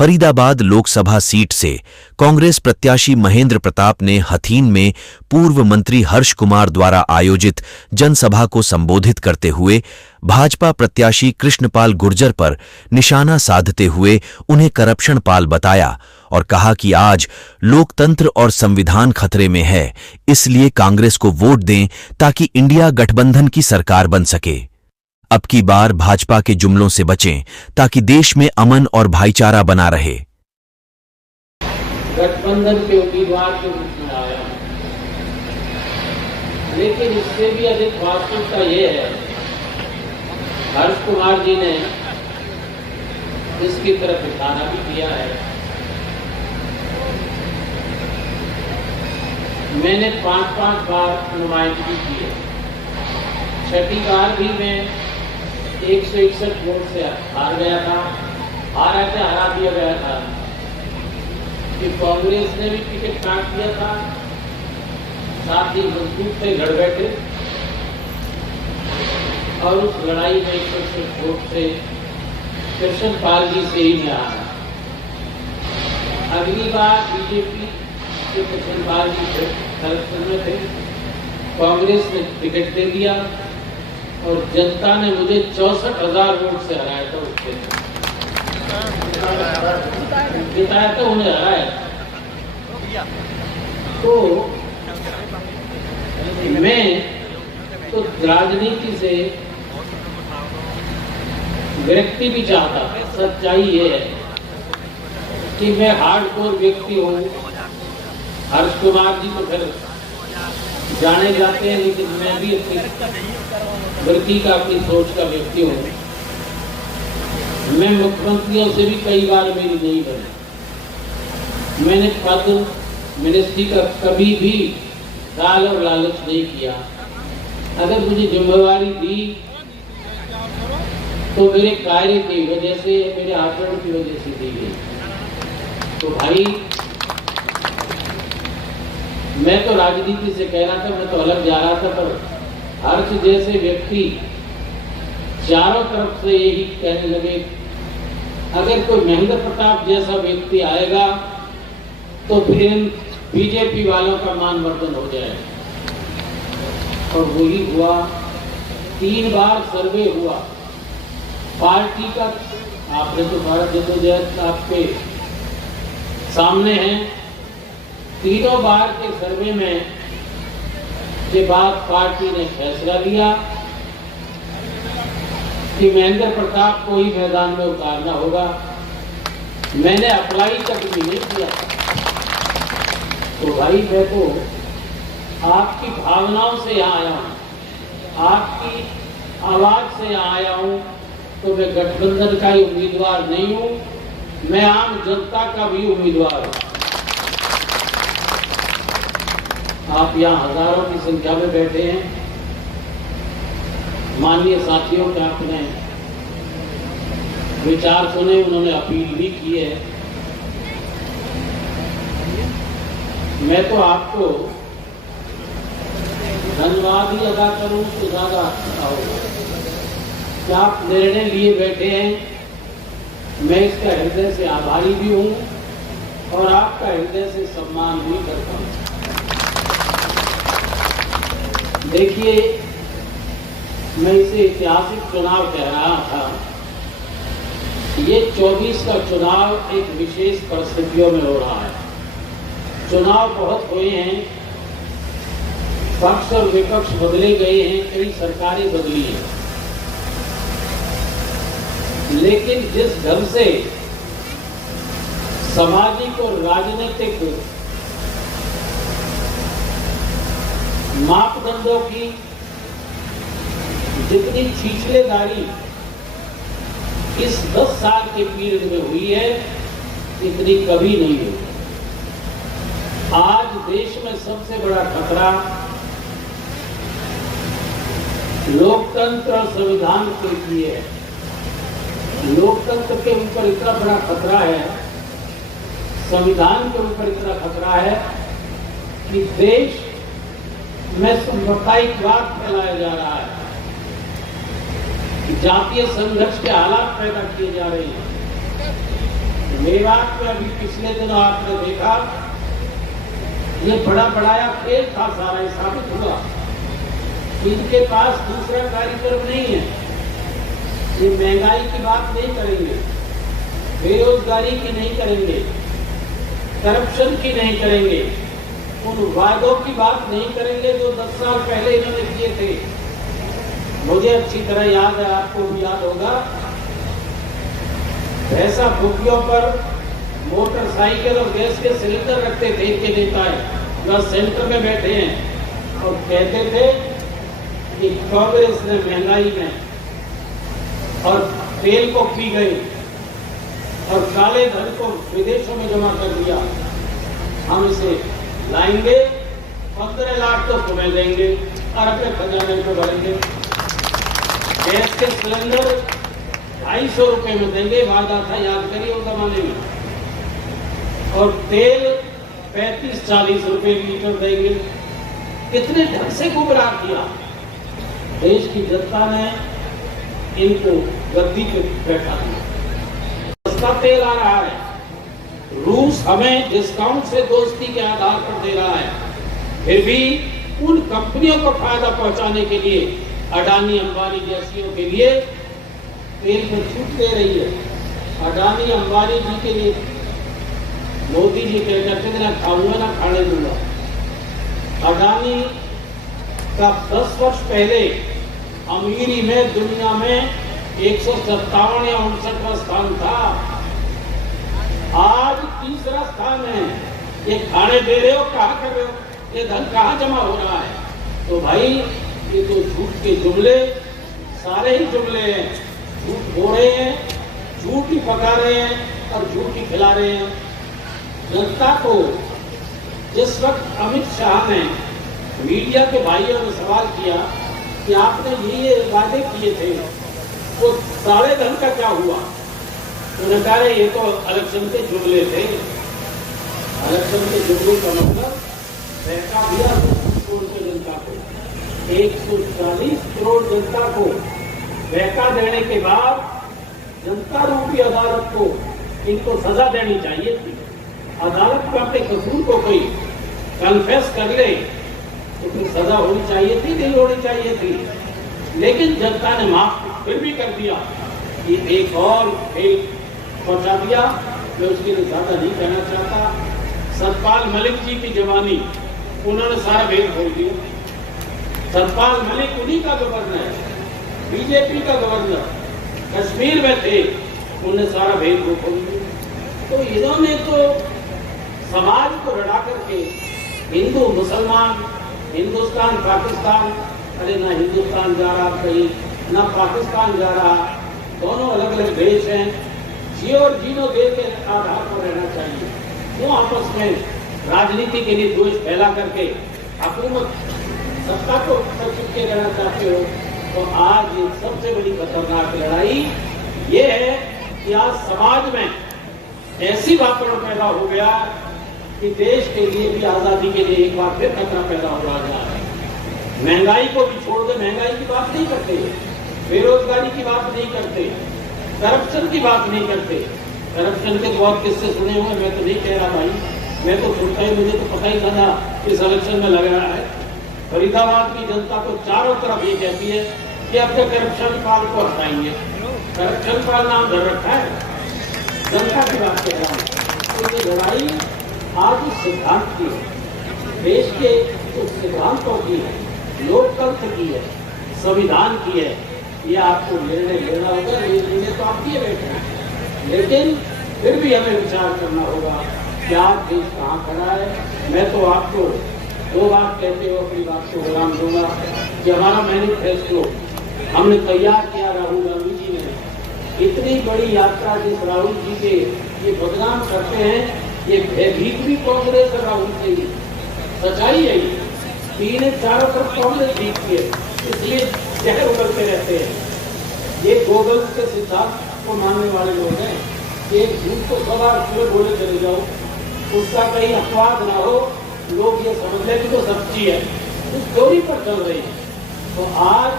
Faridabad Lok Sabha seat से कांग्रेस प्रत्याशी महेंद्र प्रताप ने हथीन में पूर्व मंत्री हर्ष कुमार द्वारा आयोजित जनसभा को संबोधित करते हुए भाजपा प्रत्याशी कृष्णपाल गुर्जर पर निशाना साधते हुए उन्हें करप्शन पाल बताया और कहा कि आज लोकतंत्र और संविधान खतरे में है, इसलिए कांग्रेस को वोट दें ताकि इंडिया गठबंधन की सरकार बन सके। अब की बार भाजपा के जुमलों से बचें ताकि देश में अमन और भाईचारा बना रहे। गठबंधन के उम्मीदवार के रूप में आया, लेकिन इससे भी अधिक वास्तविकता ये है, हर्ष कुमार जी ने इसकी तरफ इशारा भी किया है। मैंने 5-5 बार नुमाइंदगी की है, छठी बार भी मैं 161 वोट से हार गया था, हरा दिया गया था कि कांग्रेस ने भी टिकट काट दिया था, साथ ही मजबूत से लड़ बैठे और उस लड़ाई में 161 वोट से कृष्णपाल जी से ही मैं हारा। अगली बार बीजेपी के कृष्णपाल जी कलेक्शन में थे, कांग्रेस ने टिकट दे दिया और जनता ने मुझे 64,000 वोट से हराया था। उसके जिताया था, उन्हें हराया। तो मैं तो राजनीति से व्यक्ति भी चाहता। सच्चाई ये है कि मैं हार्डकोर व्यक्ति हूँ। हर्ष कुमार जी तो फिर जाने जाते हैं, लेकिन मैं भी अपनी वृत्ति का, अपनी सोच का व्यक्ति हूँ। मैं मुख्यमंत्रियों से भी कई बार मेरी नहीं बनी। मैंने पद मिनिस्ट्री का कभी भी दाल और लालच नहीं किया। अगर मुझे जिम्मेवारी दी तो मेरे कार्य की वजह से, मेरे आचरण की वजह से दी गई। तो भाई, मैं तो राजनीति से कह रहा था, मैं तो अलग जा रहा था, पर हर्ष जैसे व्यक्ति चारों तरफ से यही कहने लगे, अगर कोई महेंद्र प्रताप जैसा व्यक्ति आएगा तो फिर बीजेपी वालों का मानवर्धन हो जाएगा। और वही हुआ। 3 बार सर्वे हुआ पार्टी का। आपने तो भारत जदोजहद आपके सामने है। तीनों बार के सर्वे में के बाद पार्टी ने फैसला लिया कि महेंद्र प्रताप को ही मैदान में उतारना होगा। मैंने अप्लाई तक भी नहीं किया। तो भाई, मैं तो आपकी भावनाओं से यहाँ आया हूँ, आपकी आवाज से यहाँ आया हूँ। तो मैं गठबंधन का ही उम्मीदवार नहीं हूँ, मैं आम जनता का भी उम्मीदवार हूँ। आप यहाँ हजारों की संख्या में बैठे हैं। माननीय साथियों के आपने विचार सुने, उन्होंने अपील भी की है। मैं तो आपको धन्यवाद ही अदा करूं तो ज्यादा अच्छा होगा कि आप निर्णय लिए बैठे हैं। मैं इसका हृदय से आभारी भी हूं और आपका हृदय से सम्मान भी करता हूं। देखिए, मैं इसे ऐतिहासिक चुनाव कह रहा था। ये 24 का चुनाव एक विशेष परिस्थितियों में हो रहा है। चुनाव बहुत हुए हैं, पक्ष और विपक्ष बदले गए हैं, कई सरकारें बदली हैं, लेकिन जिस ढंग से सामाजिक और राजनीतिक मापदंडों की जितनी छिछलेदारी इस 10 साल के पीरियड में हुई है, इतनी कभी नहीं हुई। आज देश में सबसे बड़ा खतरा लोकतंत्र और संविधान के लिए है। लोकतंत्र के ऊपर इतना बड़ा खतरा है, संविधान के ऊपर इतना खतरा है कि देश में सांप्रदायिकवाद फैलाया जा रहा है, जातीय संघर्ष के हालात पैदा किए जा रहे हैं, मेवात में अभी पिछले दिनों आपने देखा, ये बड़ा बढ़ाया खेल था सारा, साबित हुआ इनके पास दूसरा कार्यक्रम नहीं है। ये महंगाई की बात नहीं करेंगे, बेरोजगारी की नहीं करेंगे, करप्शन की नहीं करेंगे, उन वादों की बात नहीं करेंगे जो 10 साल पहले इन्होंने किए थे। मुझे अच्छी तरह याद है, आपको भी याद होगा, ऐसा भूखियों पर मोटरसाइकिल और गैस के सिलेंडर रखते थे इनके नेता जो सेंटर में बैठे हैं और कहते थे कि कांग्रेस ने महंगाई में और तेल को पी गई और काले धन को विदेशों में जमा कर दिया, हम इसे लाएंगे, 15 लाख तो तुम्हें देंगे और अपने खजाने को भरेंगे। गैस के सिलेंडर 250 रुपए में देंगे, वादा था, याद करिए उस जमाने में, और तेल 35-40 रुपए लीटर देंगे। कितने ढंग से गुमराह किया देश की जनता ने, इनको गद्दी पे बैठा दिया। सस्ता तेल आ रहा है, रूस हमें डिस्काउंट से दोस्ती के आधार पर दे रहा है, फिर भी उन कंपनियों को फायदा पहुंचाने के लिए, अडानी अंबानी जैसियों के लिए तेल में छूट दे रही है। अडानी अंबानी जी के लिए मोदी जी कहते थे ना खाऊंगा ना खाने दूंगा। अडानी का 10 वर्ष पहले अमीरी में दुनिया में 157 या 59वां स्थान था, आज 3रा स्थान है। ये खाने दे रहे हो, कहाँ कर रहे हो, ये धन कहाँ जमा हो रहा है? तो भाई ये तो झूठ के जुमले, सारे ही जुमले हैं, झूठ हो रहे हैं, झूठ ही पका रहे हैं और झूठ ही खिला रहे हैं जनता को। जिस वक्त अमित शाह ने मीडिया के भाइयों ने सवाल किया कि आपने ये वादे किए थे, तो सारे धन का क्या हुआ? उन्होंने कहा ये तो इलेक्शन के जुमले थे। इलेक्शन के जुमले का मतलब पैसा दिया 100 करोड़ जनता को, 140 करोड़ जनता को पैसा देने के बाद जनता रूपी अदालत को इनको सजा देनी चाहिए थी। अदालत को अपने कसूर को कोई कन्फेस कर ले तो फिर सजा होनी चाहिए थी, नहीं होनी चाहिए थी, लेकिन जनता ने माफ फिर भी कर दिया। ये एक और खेल पहुंचा दिया, मैं उसके लिए ज्यादा नहीं कहना चाहता। सतपाल मलिक जी की जवानी, उन्होंने सारा भेद खोल दिया। सतपाल मलिक उन्हीं का गवर्नर है, बीजेपी का गवर्नर, कश्मीर में थे, उन्होंने सारा भेद को खोल दिया। तो इन्होंने तो समाज को लड़ा करके हिंदू मुसलमान, हिंदुस्तान पाकिस्तान, अरे ना हिंदुस्तान जा रहा कहीं, ना पाकिस्तान जा रहा, दोनों अलग अलग देश हैं, जियो और जीनो दे के आधार पर रहना चाहिए। वो आपस में राजनीति के लिए द्वेष फैला करके हुकूमत सत्ता को चिपके रहना चाहते हो, तो आज ये सबसे बड़ी खतरनाक लड़ाई ये है कि आज समाज में ऐसी वातावरण पैदा हो गया कि देश के लिए भी, आजादी के लिए एक बार फिर खतरा पैदा हो रहा है। महंगाई को भी छोड़ दे, महंगाई की बात नहीं करते, बेरोजगारी की बात नहीं करते, करप्शन की बात नहीं करते। करप्शन के बहुत किस्से सुने हुए, मैं तो नहीं कह रहा भाई, मैं तो सुनता ही, मुझे तो पता ही था इस इलेक्शन में लग रहा है। फरीदाबाद की जनता तो चारों तरफ ये कहती है कि अपने करप्शन पाल को हटाएंगे। करप्शन पाल नाम धर रखा है, जनता की बात कह रहा हूँ। तो ये लड़ाई आज उस सिद्धांत की है, देश के उस सिद्धांतों की है, लोकतंत्र की है, संविधान की है। ये आपको निर्णय लेना होगा, ये निर्णय तो आप किए बैठे हैं, लेकिन फिर भी हमें विचार करना होगा कि आज देश कहाँ खड़ा है। मैं तो आपको 2 बात कहते हुए अपनी बात को विराम दूंगा कि हमारा मैनिफेस्टो हमने तैयार किया, राहुल गांधी जी ने इतनी बड़ी यात्रा जिस राहुल जी के ये बदनाम करते हैं, ये भयभीत भी कांग्रेस और राहुल से ही, सच्चाई है ये। तीन चारों तरफ कांग्रेस जीतती है, इसलिए जहर उगलते रहते हैं। ये गोगल के सिद्धांत को मानने वाले लोग हैं, एक झूठ को 100 बार पूरे बोले चले जाओ, उसका कहीं अपवाद ना हो, लोग ये समझ लें कि तो सच्ची है, उस थ्योरी पर चल रही है। तो आज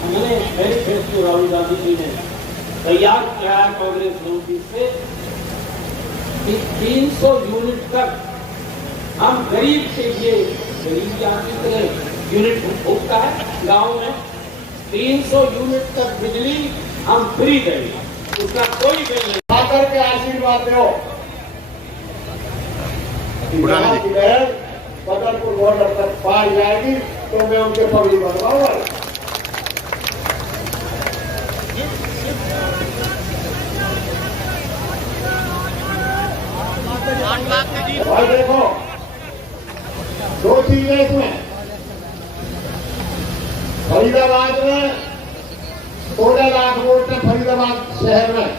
हमने मैनिफेस्टो राहुल गांधी जी ने तैयार किया है कांग्रेस से, कि 300 यूनिट तक हम गरीब के लिए, गरीब आदमी तरह यूनिट भुगता है गाँव में, 300 यूनिट तक बिजली हम फ्री देंगे, उसका कोई बिल नहीं। आकर के आशीर्वाद दो की लहर बदरपुर बॉर्डर तक पार जाएगी तो मैं उनके पगड़ी बनवाऊंगा। और देखो दो चीजें इसमें, फरीदाबाद में 16 लाख वोट है फरीदाबाद शहर में,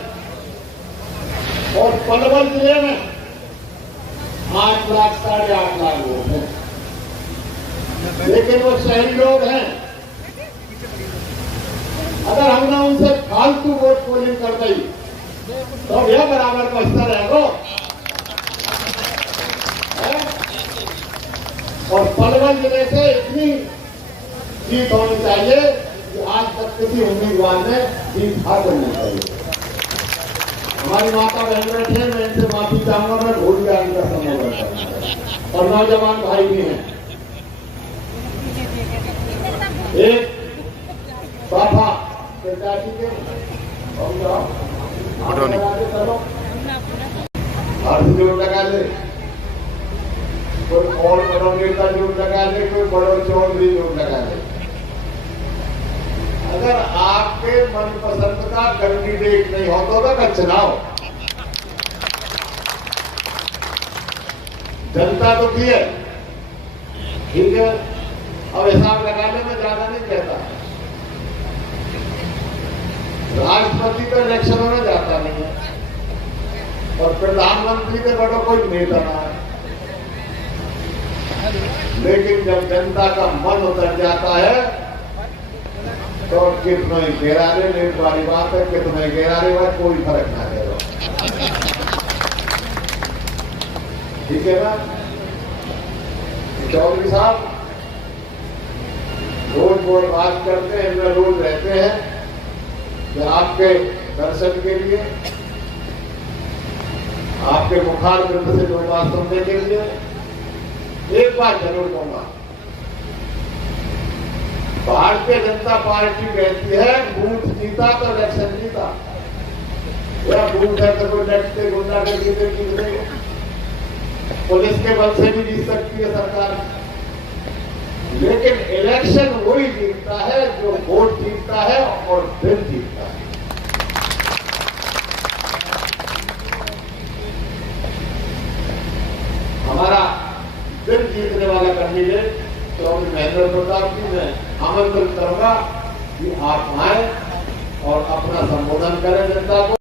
और पलवल जिले में 8 लाख 8.5 लाख वोट हैं, लेकिन वो शहरी लोग हैं। अगर हमने उनसे फालतू वोट पोलिंग कर दी तो यह बराबर बचता रहेगा। और पलवल जिले से इतनी जीत होनी चाहिए कि आज तक किसी उम्मीदवार ने जीत हासिल नहीं करी। हमारी माता बहन बैठे, मैं इनसे माफी चाहूंगा, मैं भूल गया इनका संबोधन, और नौजवान भाई भी हैं। एक बाबा चाची के जोर लगा ले, कोई और बड़ो नेता जोर लगा ले, कोई बड़ो चौधरी जोर लगा ले। अगर आपके मनपसंद का कैंडिडेट नहीं होता तो चुनाव जनता तो की है, ठीक है। अब हिसाब लगाने में ज्यादा नहीं कहता, राष्ट्रपति तो इलेक्शनों में जाता नहीं है, और प्रधानमंत्री के बड़ो कोई नेता ना है, लेकिन जब जनता का मन उतर जाता है तो कितना ही घेरारे लेट वाली बात है, कितना ही घेरारे बात कोई फर्क ना पड़ेगा, ठीक है ना। चौधरी साहब रोज वो बात करते हैं, इनमें रोज रहते हैं कि आपके दर्शन के लिए, आपके मुखार बिंद से जो बात सुनने के लिए एक बात जरूर कहूंगा, भारतीय जनता पार्टी कहती है बूथ जीता तो इलेक्शन जीता, या बूथ है तो कोई लटके गुंडा के जीते जीत गए, पुलिस के बल से भी जीत सकती है सरकार, लेकिन इलेक्शन वही जीतता है जो वोट जीतता है और दिल जीतता है। हमारा दिल जीतने वाला कैंडिडेट चौधरी महेंद्र प्रताप जी, मैं आमंत्रित करूंगा कि आप आए और अपना संबोधन करें जनता को।